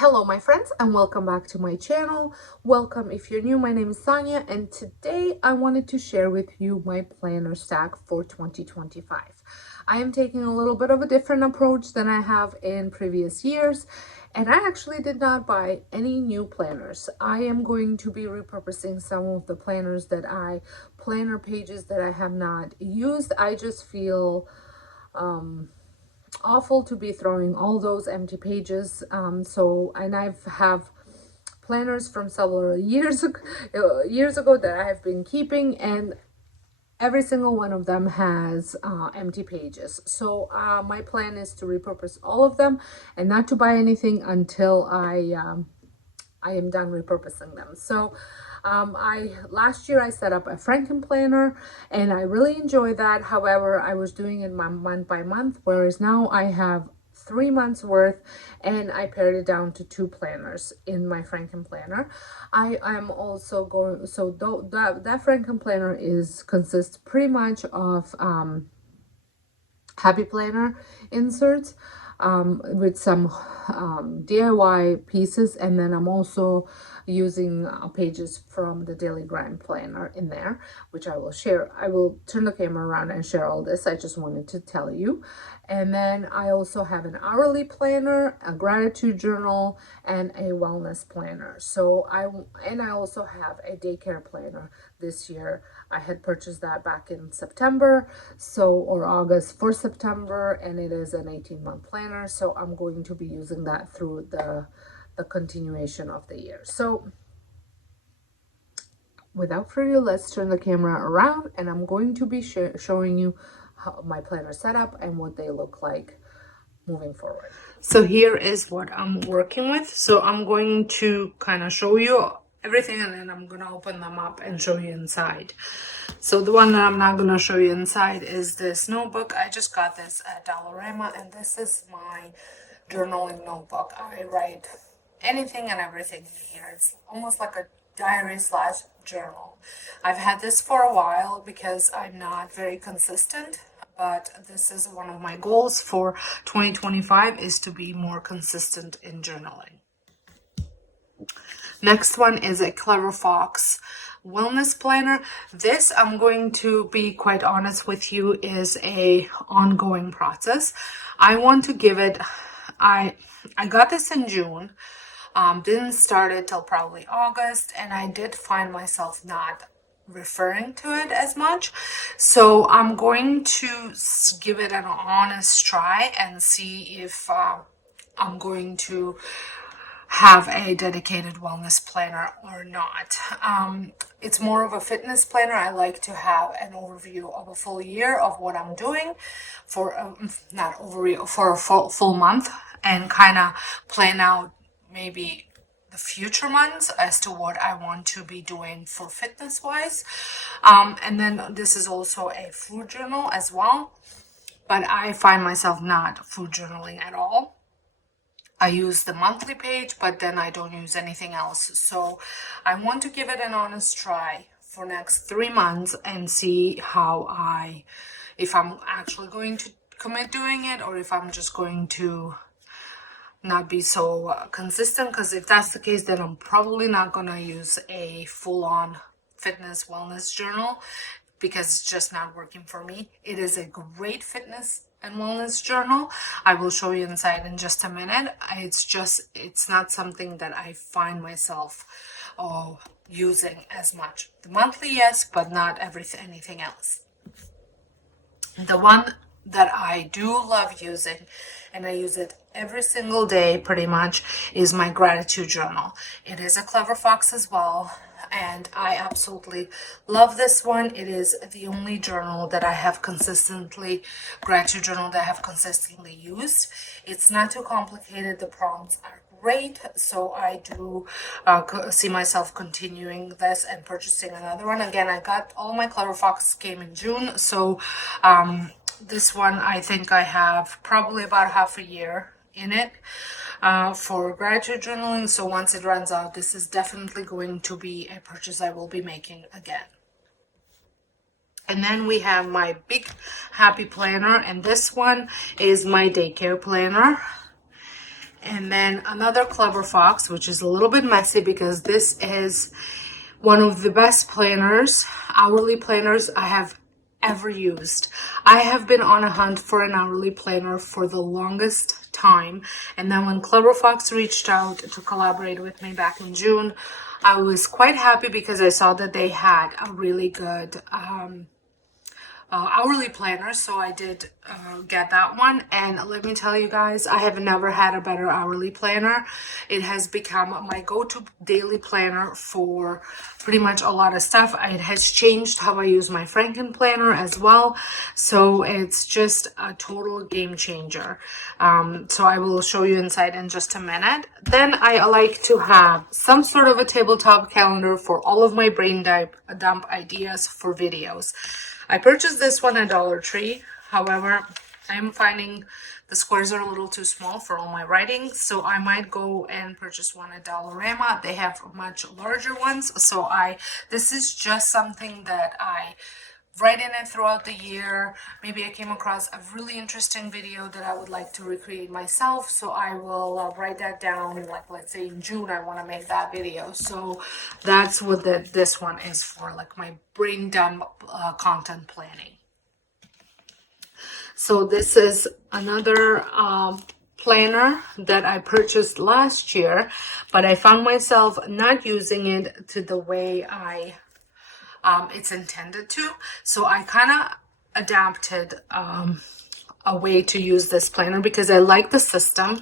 Hello my friends, and welcome back to my channel. Welcome if you're new. My name is Sonia, and today I wanted to share with you my planner stack for 2025. I am taking a little bit of a different approach than I have in previous years, and I actually did not buy any new planners. I am going to be repurposing some of the planner pages that I have not used. I just feel awful to be throwing all those empty pages. And I've have planners from several years ago that I have been keeping, and every single one of them has empty pages. So my plan is to repurpose all of them and not to buy anything until I am done repurposing them. So last year I set up a Franken Planner, and I really enjoy that. However, I was doing it month by month, whereas now I have 3 months worth, and I pared it down to 2 planners in my Franken Planner. I am also going, so that Franken Planner consists pretty much of Happy Planner inserts with some DIY pieces, and then I'm also using pages from the Daily Grind Planner in there, which I will share. I will turn the camera around and share all this. I just wanted to tell you. And then I also have an hourly planner, a gratitude journal, and a wellness planner. I also have a daycare planner this year. I had purchased that back in September, or August for September, and it is an 18-month planner. So I'm going to be using that through the continuation of the year. So without further ado, let's turn the camera around, and I'm going to be showing you how my planner setup and what they look like moving forward. So here is what I'm working with. So I'm going to kind of show you everything, and then I'm going to open them up and show you inside. So the one that I'm not going to show you inside is this notebook. I just got this at Dollarama, and this is my journaling notebook. I write anything and everything in here. It's almost like a diary / journal. I've had this for a while because I'm not very consistent, but this is one of my goals for 2025 is to be more consistent in journaling. Next one is a Clever Fox wellness planner. This, I'm going to be quite honest with you, is a ongoing process. I want to give it, I got this in June. Didn't start it till probably August, and I did find myself not referring to it as much. So I'm going to give it an honest try and see if I'm going to have a dedicated wellness planner or not. It's more of a fitness planner. I like to have an overview of a full year of what I'm doing for not overview, for a full month, and kind of plan out maybe the future months as to what I want to be doing for fitness wise. And then this is also a food journal as well, but I find myself not food journaling at all. I use the monthly page, but then I don't use anything else. So I want to give it an honest try for next 3 months and see if I'm actually going to commit doing it, or if I'm just going to not be so consistent. Because if that's the case, then I'm probably not going to use a full-on fitness wellness journal, because it's just not working for me. It is a great fitness and wellness journal. I will show you inside in just a minute. It's not something that I find myself using as much. The monthly, yes, but not anything else. The one that I do love using, and I use it every single day pretty much, is my gratitude journal. It is a Clever Fox as well, and I absolutely love this one. It is the only gratitude journal that I have consistently used. It's not too complicated. The prompts are great, so I do see myself continuing this and purchasing another one. Again, I got all my Clever Fox came in June, so this one I think I have probably about half a year in it for gratitude journaling. So once it runs out, this is definitely going to be a purchase I will be making again. And then we have my big happy planner, and this one is my daycare planner. And then another Clever Fox, which is a little bit messy because this is one of the best planners, hourly planners I have ever used. I have been on a hunt for an hourly planner for the longest time. And then when Clever Fox reached out to collaborate with me back in June, I was quite happy because I saw that they had a really good hourly planner, so I did get that one. And let me tell you guys, I have never had a better hourly planner. It has become my go-to daily planner for pretty much a lot of stuff. It has changed how I use my Franken Planner as well, so it's just a total game changer. So I will show you inside in just a minute. Then I like to have some sort of a tabletop calendar for all of my brain dump ideas for videos. I purchased this one at Dollar Tree. However, I'm finding the squares are a little too small for all my writing, so I might go and purchase one at Dollarama. They have much larger ones, so this is just something that I write in it throughout the year. Maybe I came across a really interesting video that I would like to recreate myself, so I will write that down. Like, let's say in June I want to make that video, so that's what this one is for, like my brain dump content planning. So this is another planner that I purchased last year, but I found myself not using it to the way it's intended to. So I kind of adapted a way to use this planner because I like the system.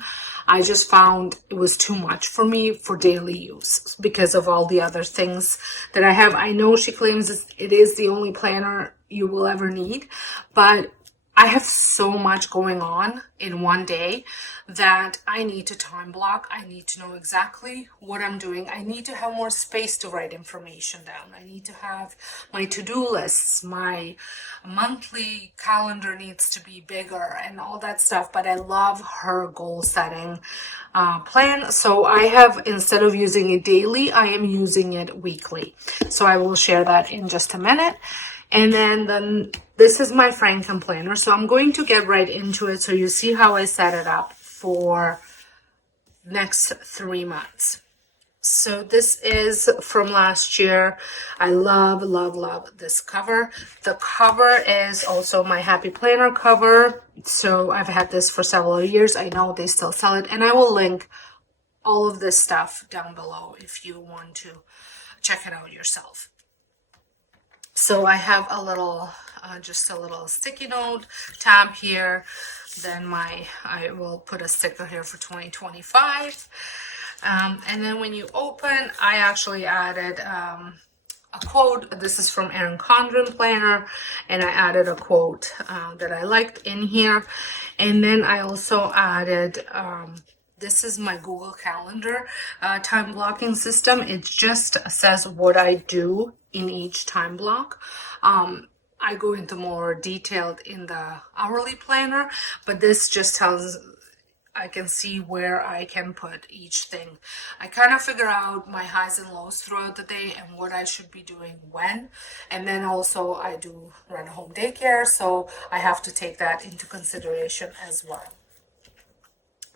I just found it was too much for me for daily use because of all the other things that I have. I know she claims it is the only planner you will ever need, but I have so much going on in one day that I need to time block. I need to know exactly what I'm doing. I need to have more space to write information down. I need to have my to-do lists. My monthly calendar needs to be bigger and all that stuff. But I love her goal setting plan. So I have, instead of using it daily, I am using it weekly. So I will share that in just a minute. And then this is my Franken Planner. So I'm going to get right into it so you see how I set it up for next 3 months. So this is from last year. I love, love, love this cover. The cover is also my Happy Planner cover. So I've had this for several years. I know they still sell it. And I will link all of this stuff down below if you want to check it out yourself. So I have a little, just a little sticky note tab here. Then I will put a sticker here for 2025. And then when you open, I actually added a quote. This is from Erin Condren Planner, and I added a quote that I liked in here. And then I also added, this is my Google Calendar time blocking system. It just says what I do in each time block. I go into more detailed in the hourly planner, but this just tells, I can see where I can put each thing. I kind of figure out my highs and lows throughout the day and what I should be doing when. And then also I do run a home daycare, so I have to take that into consideration as well.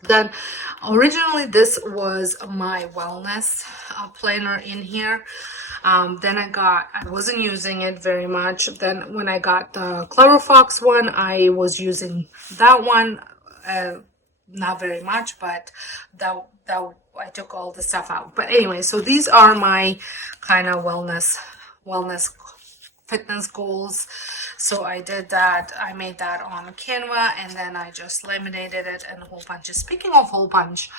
Then originally this was my wellness planner in here. Then I wasn't using it very much. Then when I got the Clever Fox one, I was using that one, not very much, but that I took all the stuff out. But anyway, so these are my kind of wellness fitness goals. So I did that. I made that on Canva, and then I just laminated it and hole punches. Speaking of hole punch,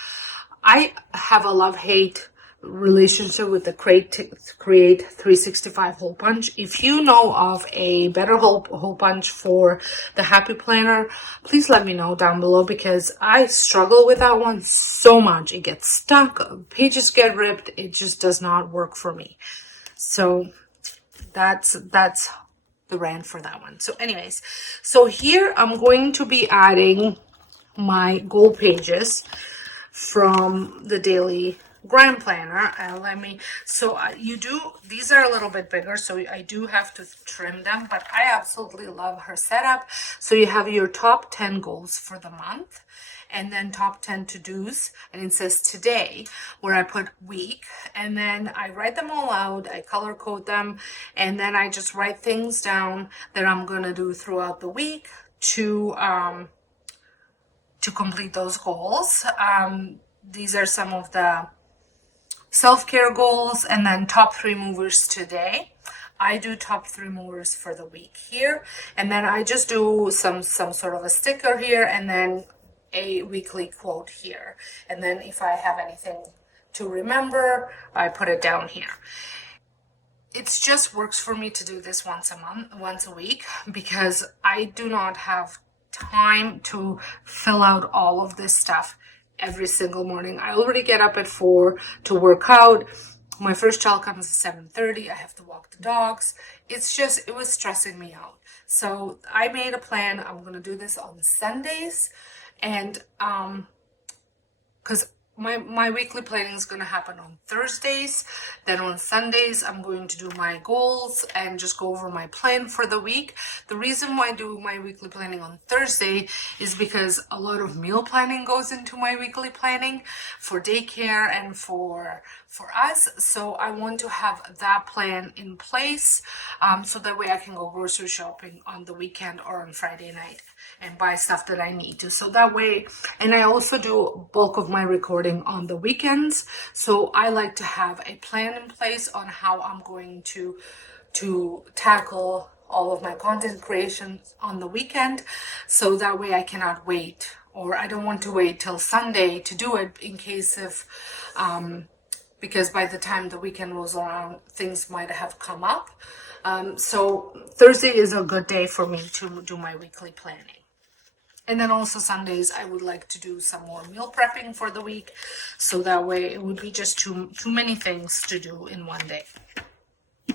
I have a love-hate relationship with the Create 365 hole punch. If you know of a better hole punch for the Happy Planner, please let me know down below, because I struggle with that one so much. It gets stuck, pages get ripped, it just does not work for me. So that's the rant for that one. So anyways, so here I'm going to be adding my goal pages from the daily grind planner. These are a little bit bigger, so I do have to trim them, but I absolutely love her setup. So you have your top 10 goals for the month, and then top 10 to-dos, and it says today, where I put week, and then I write them all out, I color code them, and then I just write things down that I'm gonna do throughout the week to complete those goals. These are some of the self-care goals, and then top 3 movers today. I do top 3 movers for the week here, and then I just do some sort of a sticker here, and then a weekly quote here. And then if I have anything to remember, I put it down here. It just works for me to do this once a week, because I do not have time to fill out all of this stuff every single morning. I already get up at 4 to work out. My first child comes at 7:30. I have to walk the dogs. It was stressing me out. So I made a plan. I'm going to do this on Sundays. And because my weekly planning is going to happen on Thursdays. Then on Sundays, I'm going to do my goals and just go over my plan for the week. The reason why I do my weekly planning on Thursday is because a lot of meal planning goes into my weekly planning for daycare and for us. So I want to have that plan in place, so that way I can go grocery shopping on the weekend or on Friday night and buy stuff that I need to. So that way, and I also do bulk of my recording on the weekends. So I like to have a plan in place on how I'm going to tackle all of my content creations on the weekend. So that way I cannot wait, or I don't want to wait till Sunday to do it in case of, because by the time the weekend rolls around, things might have come up. So Thursday is a good day for me to do my weekly planning. And then also Sundays, I would like to do some more meal prepping for the week. So that way it would be just too many things to do in one day.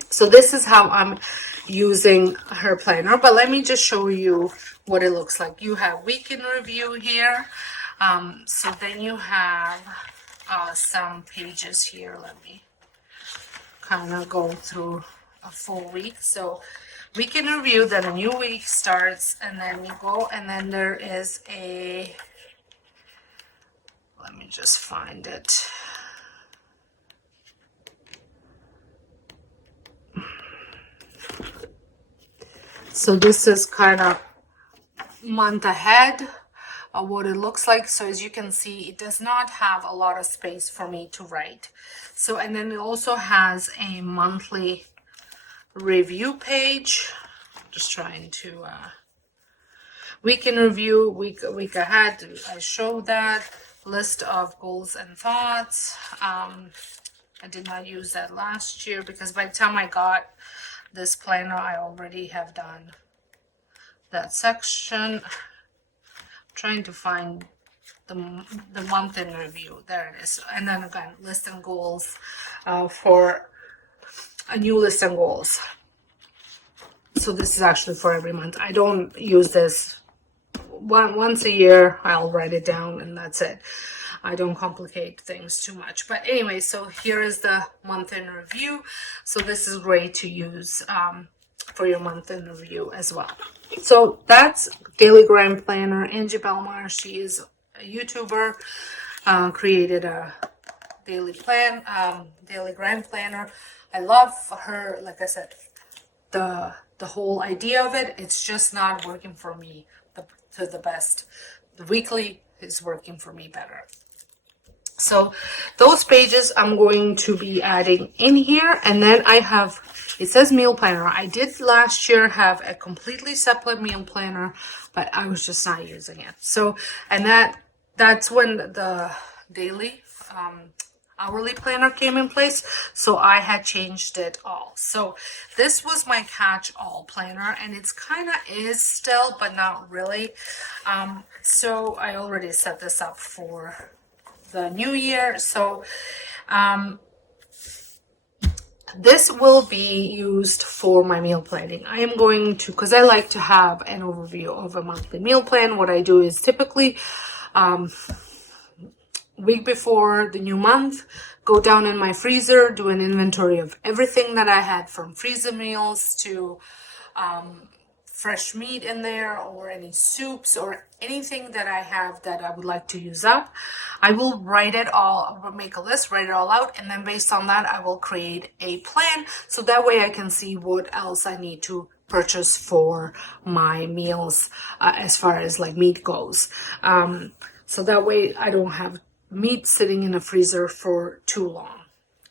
So this is how I'm using her planner. But let me just show you what it looks like. You have week in review here. So then you have some pages here. Let me kind of go through a full week. So week in review, then a new week starts, and then you go, and then there is a, let me just find it. So this is kind of month ahead of what it looks like. So as you can see, it does not have a lot of space for me to write. So, and then it also has a monthly review page. Just trying to week in review, week ahead. I show that list of goals and thoughts. I did not use that last year because by the time I got this planner, I already have done that section. I'm trying to find the month in review. There it is. And then again, list and goals for a new list and goals. So this is actually for every month. I don't use this once a year. I'll write it down and that's it. I don't complicate things too much. But anyway, so here is the month in review. So this is great to use for your month in review as well. So that's Daily Grind Planner. Angie Belmar, she is a YouTuber, created a daily Grind Planner. I love her. Like I said, the whole idea of it, it's just not working for me to the best. The weekly is working for me better. So those pages I'm going to be adding in here. And then I have, it says meal planner. I did last year have a completely separate meal planner, but I was just not using it. So, and that's when the daily hourly planner came in place. So I had changed it all. So this was my catch-all planner, and it's kind of is still, but not really. So I already set this up for the new year. So this will be used for my meal planning. I am going to, because I like to have an overview of a monthly meal plan. What I do is typically week before the new month, go down in my freezer, do an inventory of everything that I had, from freezer meals to fresh meat in there or any soups or anything that I have that I would like to use up. I will write it all, I will make a list, write it all out, and then based on that, I will create a plan so that way I can see what else I need to purchase for my meals as far as like meat goes. So that way I don't have meat sitting in a freezer for too long.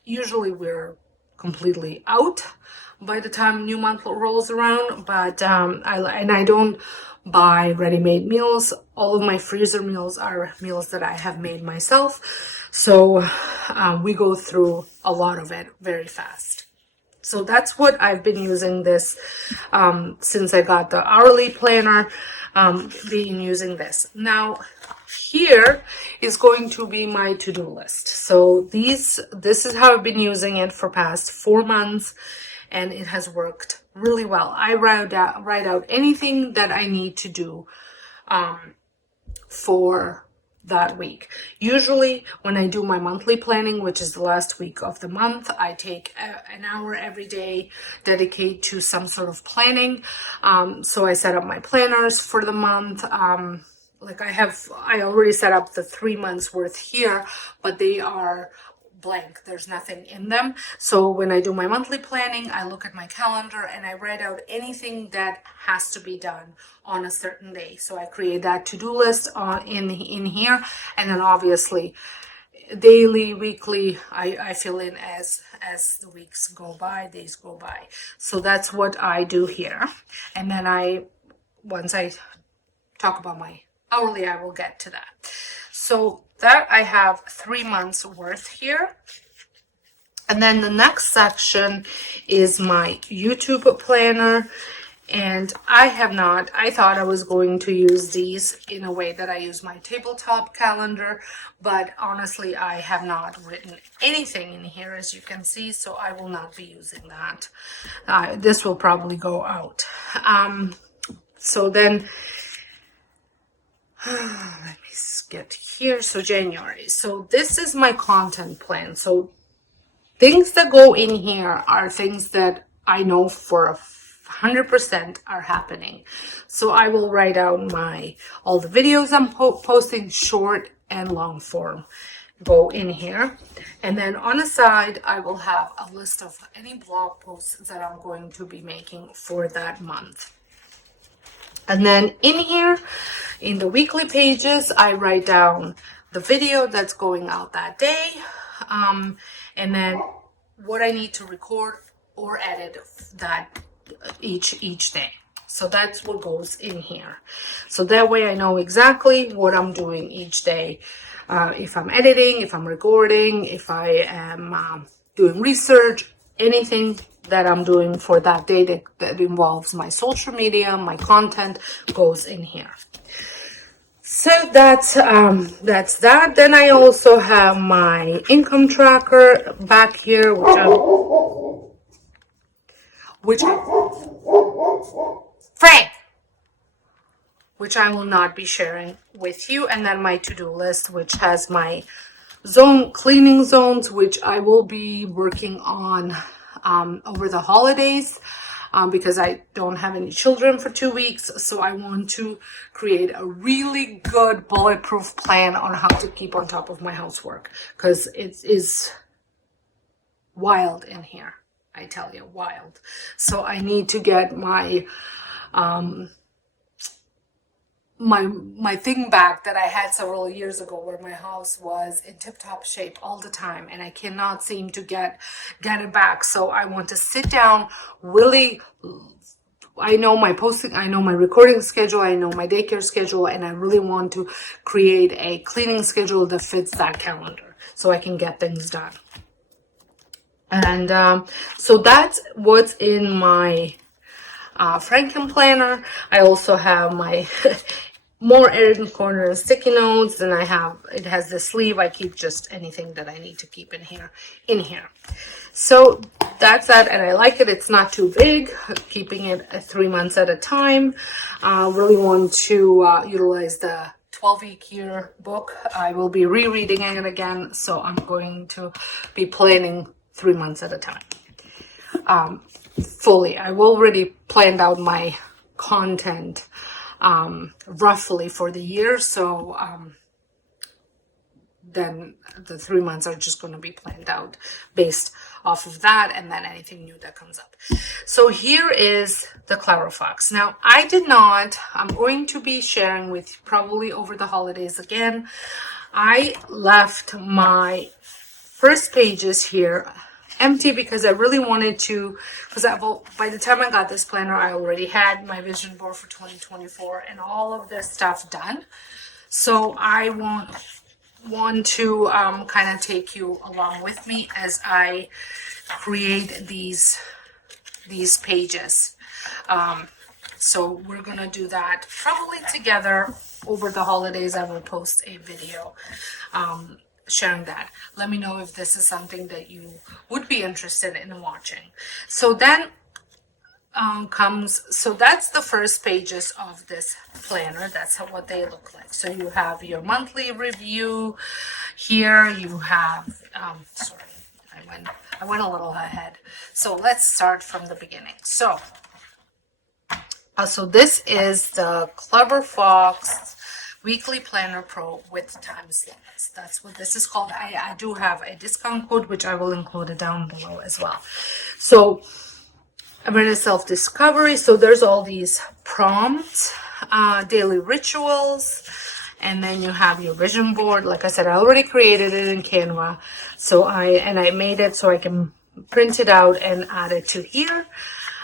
Usually we're completely out by the time new month rolls around, but I don't buy ready-made meals. All of my freezer meals are meals that I have made myself, so we go through a lot of it very fast. So that's what I've been using this since I got the hourly planner, been using this. Now here is going to be my to-do list. So this is how I've been using it for past 4 months, and it has worked really well. I write out anything that I need to do for that week. Usually when I do my monthly planning, which is the last week of the month, I take an hour every day, dedicate to some sort of planning. So I set up my planners for the month. Like I already set up the 3 months worth here, but they are blank. There's nothing in them. So when I do my monthly planning, I look at my calendar and I write out anything that has to be done on a certain day. So I create that to-do list in here, and then obviously daily, weekly, I fill in as the weeks go by, days go by. So that's what I do here. And then once I talk about my hourly, I will get to that. So that I have 3 months worth here. And then the next section is my YouTube planner. And I thought I was going to use these in a way that I use my tabletop calendar, but honestly, I have not written anything in here, as you can see, so I will not be using that. This will probably go out. So then, let me get here. So January. So this is my content plan. So things that go in here are things that I know for 100% are happening. So I will write out all the videos I'm posting, short and long form, go in here. And then on the side, I will have a list of any blog posts that I'm going to be making for that month. And then in here, in the weekly pages, I write down the video that's going out that day, and then what I need to record or edit that each day. So that's what goes in here. So that way I know exactly what I'm doing each day. If I'm editing, if I'm recording, if I am doing research, anything that I'm doing for that day that involves my social media, my content goes in here. So that's that. Then I also have my income tracker back here, which I will not be sharing with you, and then my to-do list, which has my cleaning zones, which I will be working on over the holidays, because I don't have any children for 2 weeks. So I want to create a really good bulletproof plan on how to keep on top of my housework, because it is wild in here. I tell you, wild. So I need to get my my thing back that I had several years ago, where my house was in tip-top shape all the time, and I cannot seem to get it back. So I want to sit down, really. I know my posting, I know my recording schedule, I know my daycare schedule, and I really want to create a cleaning schedule that fits that calendar so I can get things done. And so that's what's in my Franken Planner. I also have my more errand corner sticky notes, and it has the sleeve. I keep just anything that I need to keep in here. So that's that, and I like it. It's not too big, keeping it at 3 months at a time. Really want to utilize the 12-week year book. I will be rereading it again, so I'm going to be planning 3 months at a time. Fully. I've already planned out my content roughly for the year. So then the 3 months are just going to be planned out based off of that, and then anything new that comes up. So here is the Clarifox. Now, I'm going to be sharing with you probably over the holidays again. I left my first pages here empty because I really wanted to, by the time I got this planner, I already had my vision board for 2024 and all of this stuff done. So I want to kind of take you along with me as I create these pages. So we're gonna do that probably together over the holidays. I will post a video sharing that. Let me know if this is something that you would be interested in watching. So then so that's the first pages of this planner. That's what they look like. So you have your monthly review here. You have sorry, I went a little ahead. So let's start from the beginning. So this is the Clever Fox Weekly Planner Pro with time limits. That's what this is called. I do have a discount code, which I will include it down below as well. So awareness, self-discovery. So there's all these prompts, daily rituals, and then you have your vision board. Like I said, I already created it in Canva. So I made it so I can print it out and add it to here.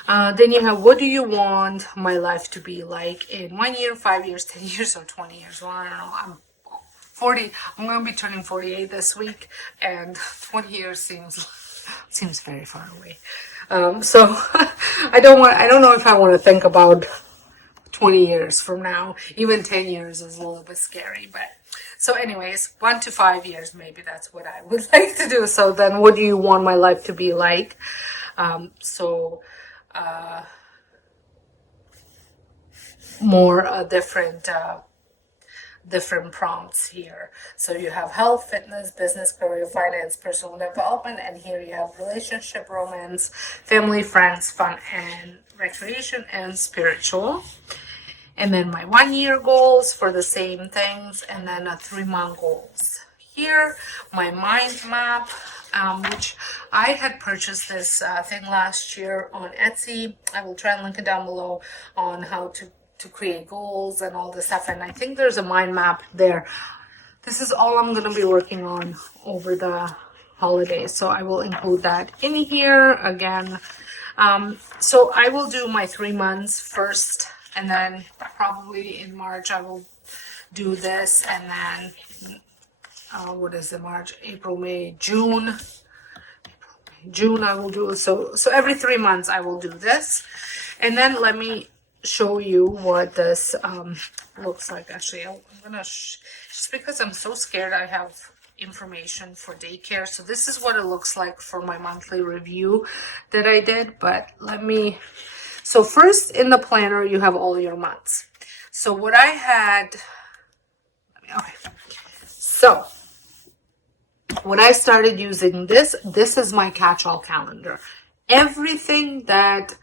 Then you have, what do you want my life to be like in 1 year, 5 years, 10 years, or 20 years? Well, I don't know. I'm 40. I'm going to be turning 48 this week, and 20 years seems very far away. So I don't know if I want to think about 20 years from now. Even 10 years is a little bit scary, but so anyways, 1 to 5 years, maybe that's what I would like to do. So then what do you want my life to be like? More different prompts here. So you have health, fitness, business, career, finance, personal development, and here you have relationship, romance, family, friends, fun, and recreation, and spiritual. And then my 1 year goals for the same things, and then a 3-month goals. Here, my mind map, which I had purchased this thing last year on Etsy. I will try and link it down below on how to create goals and all this stuff. And I think there's a mind map there. This is all I'm going to be working on over the holidays. So I will include that in here again. So I will do my 3 months first, and then probably in March I will do this, and then what is it, March, April, May, June I will do. So every 3 months I will do this. And then let me show you what this looks like. Actually, I'm gonna just because I'm so scared I have information for daycare. So this is what it looks like for my monthly review that I did. But so first in the planner you have all your months. So what I had, so when I started using this is my catch-all calendar. Everything that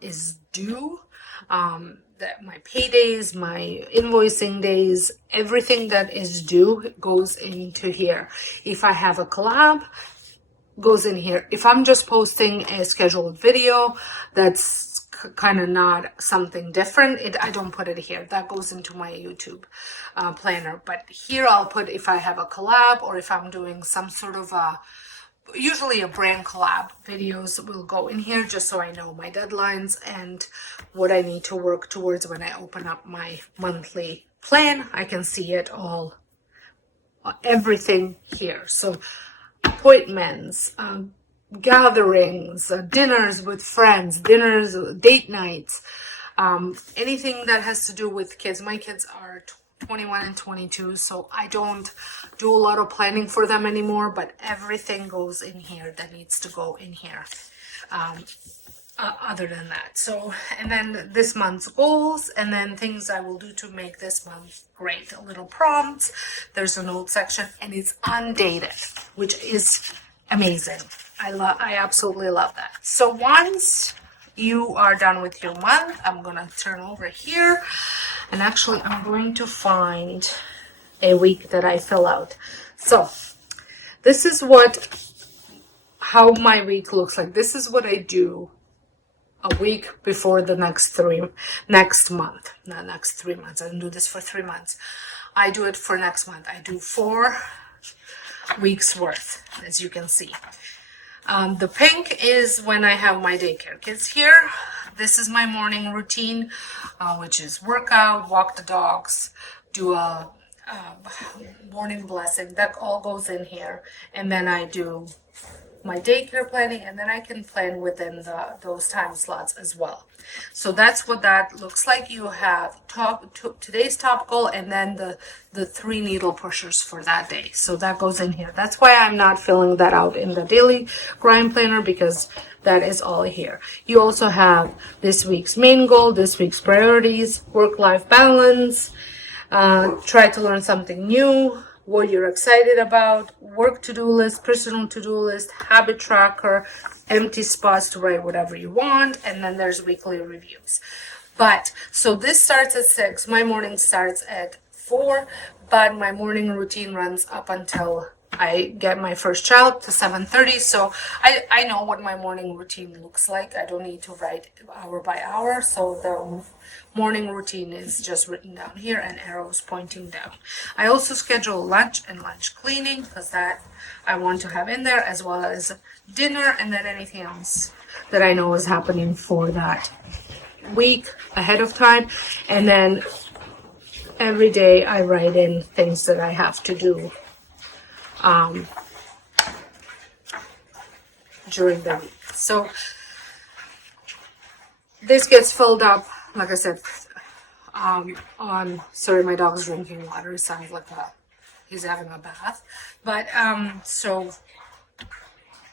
is due, that my paydays, my invoicing days, everything that is due goes into here. If I have a collab, goes in here. If I'm just posting a scheduled video that's kind of not something different, I don't put it here. That goes into my YouTube planner. But here I'll put if I have a collab, or if I'm doing some sort of usually a brand collab, videos will go in here just so I know my deadlines and what I need to work towards. When I open up my monthly plan, I can see it all, everything here. So appointments, gatherings, dinners with friends, dinners, date nights, anything that has to do with kids. My kids are 21 and 22, so I don't do a lot of planning for them anymore, but everything goes in here that needs to go in here. Other than that, so, and then this month's goals, and then things I will do to make this month great. A little prompts, there's a note section, and it's undated, which is amazing. I absolutely love that. So once you are done with your month, I'm gonna turn over here, and actually I'm going to find a week that I fill out. So this is how my week looks like. This is what I do a week before the next month. Not next 3 months. I don't do this for 3 months. I do it for next month. I do 4 weeks worth, as you can see. The pink is when I have my daycare kids here. This is my morning routine, which is workout, walk the dogs, do a morning blessing. That all goes in here. And then I do my daycare planning, and then I can plan within those time slots as well. So that's what that looks like. You have today's top goal, and then the 3 needle pushers for that day. So that goes in here. That's why I'm not filling that out in the daily grind planner, because that is all here. You also have this week's main goal, this week's priorities, work-life balance, try to learn something new, what you're excited about, work to-do list, personal to-do list, habit tracker, empty spots to write whatever you want, and then there's weekly reviews. But so this starts at 6. My morning starts at 4, but my morning routine runs up until I get my first child to 7:30. So I know what my morning routine looks like. I don't need to write hour by hour. So the morning routine is just written down here and arrows pointing down. I also schedule lunch and lunch cleaning, because that I want to have in there, as well as dinner, and then anything else that I know is happening for that week ahead of time. And then every day I write in things that I have to do during the week. So this gets filled up, like I said, sorry, my dog's drinking water. It sounds like he's having a bath. But so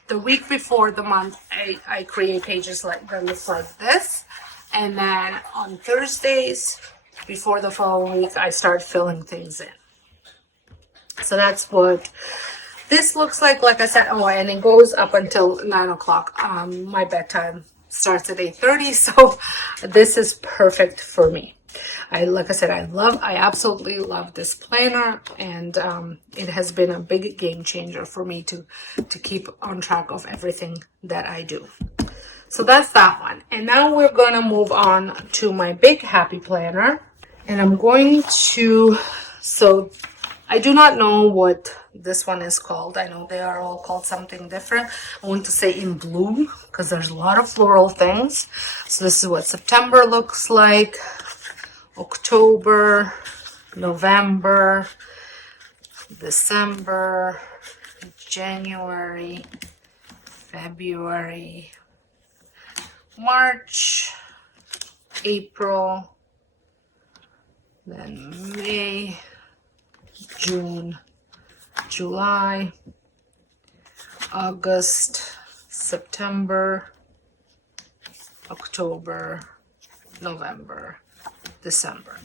the week before the month, I create pages that look like this, and then on Thursdays before the following week, I start filling things in. So that's what this looks like. Like I said, and it goes up until 9 o'clock. My bedtime starts at 8:30, so this is perfect for me. Like I said, I absolutely love this planner, and it has been a big game changer for me to keep on track of everything that I do. So that's that one. And now we're gonna move on to my big happy planner, and I'm going to, so I do not know what this one is called. I know they are all called something different. I want to say in bloom, because there's a lot of floral things. So this is what September looks like, October, November, December, January, February, March, April, then May, June, July, August, September, October, November, December.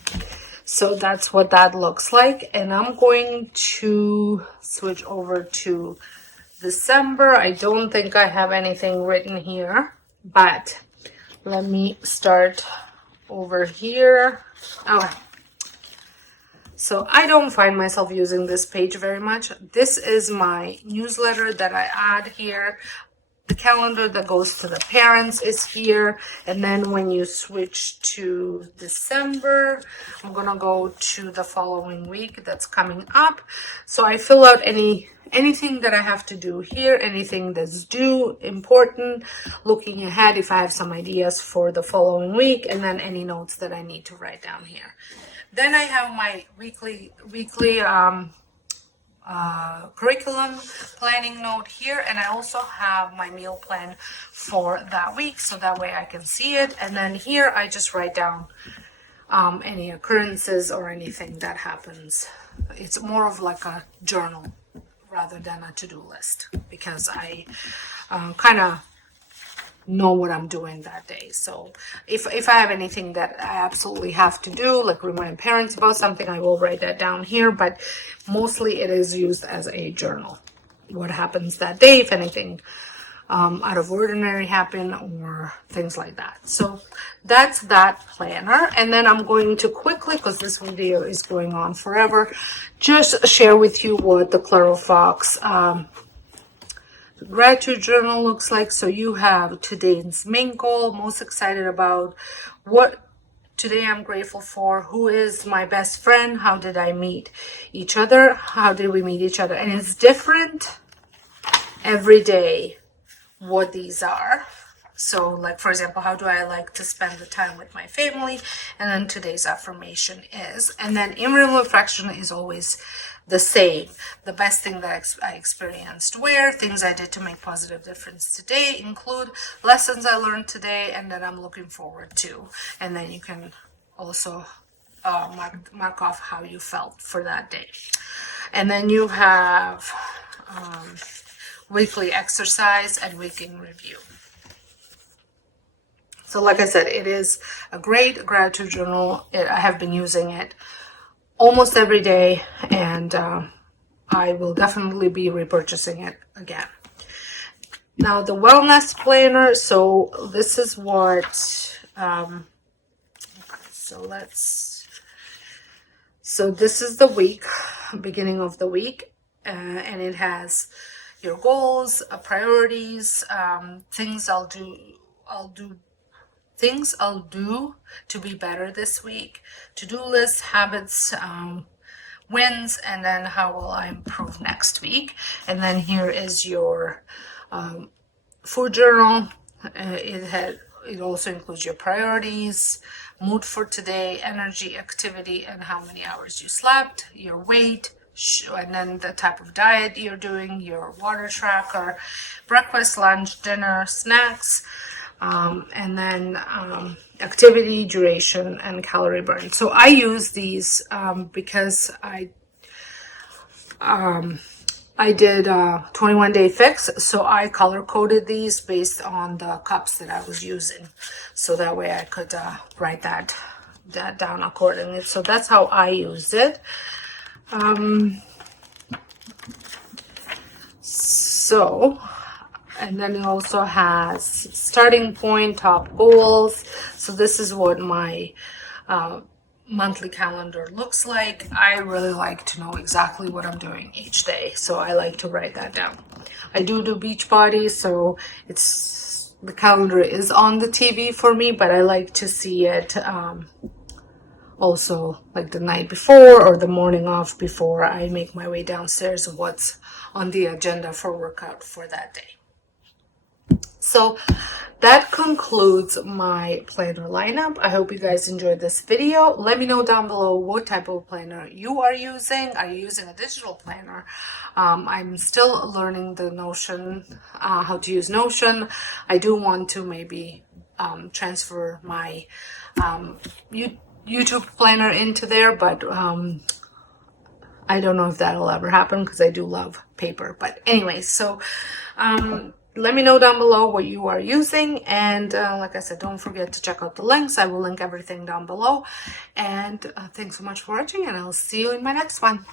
So that's what that looks like. And I'm going to switch over to December. I don't think I have anything written here, but let me start over here. Okay. So I don't find myself using this page very much. This is my newsletter that I add here. The calendar that goes to the parents is here. And then when you switch to December, I'm gonna go to the following week that's coming up. So I fill out anything that I have to do here, anything that's due, important, looking ahead if I have some ideas for the following week, and then any notes that I need to write down here. Then I have my weekly curriculum planning note here, and I also have my meal plan for that week, so that way I can see it. And then here I just write down any occurrences or anything that happens. It's more of like a journal rather than a to-do list, because I kind of know what I'm doing that day. So if I have anything that I absolutely have to do, like remind parents about something, I will write that down here, but mostly it is used as a journal. What happens that day, if anything out of ordinary happen or things like that. So that's that planner. And then I'm going to quickly, because this video is going on forever, just share with you what the Claro Fox gratitude journal looks like. So you have today's main goal, most excited about, what today I'm grateful for, who is my best friend, how did I meet each other, how did we meet each other, and it's different every day what these are. So like, for example, how do I like to spend the time with my family, and then today's affirmation is, and then in real reflection is always the same. The best thing that I experienced, where things I did to make positive difference today include lessons I learned today and that I'm looking forward to. And then you can also mark off how you felt for that day. And then you have weekly exercise and weekly review. So like I said, it is a great gratitude journal. I have been using it almost every day, and I will definitely be repurchasing it again. Now the wellness planner. So this is what, so this is the week, beginning of the week, and it has your goals, priorities, things I'll do to be better this week, to-do lists, habits, wins, and then how will I improve next week. And then here is your food journal. It also includes your priorities, mood for today, energy, activity, and how many hours you slept, your weight, and then the type of diet you're doing, your water tracker, breakfast, lunch, dinner, snacks, and then activity, duration, and calorie burn. So I use these because I did a 21-day fix, so I color coded these based on the cups that I was using, so that way I could write that down accordingly. So that's how I use it. And then it also has starting point, top goals. So this is what my monthly calendar looks like. I really like to know exactly what I'm doing each day, so I like to write that down. I do beach body, so the calendar is on the TV for me, but I like to see it also like the night before or the morning off before I make my way downstairs of what's on the agenda for workout for that day. So that concludes my planner lineup. I hope you guys enjoyed this video. Let me know down below what type of planner you are using. Are you using a digital planner? I'm still learning the Notion, how to use Notion. I do want to maybe transfer my YouTube planner into there, but I don't know if that'll ever happen because I do love paper. But anyway, so let me know down below what you are using, and like I said, don't forget to check out the links. I will link everything down below, and thanks so much for watching, and I'll see you in my next one.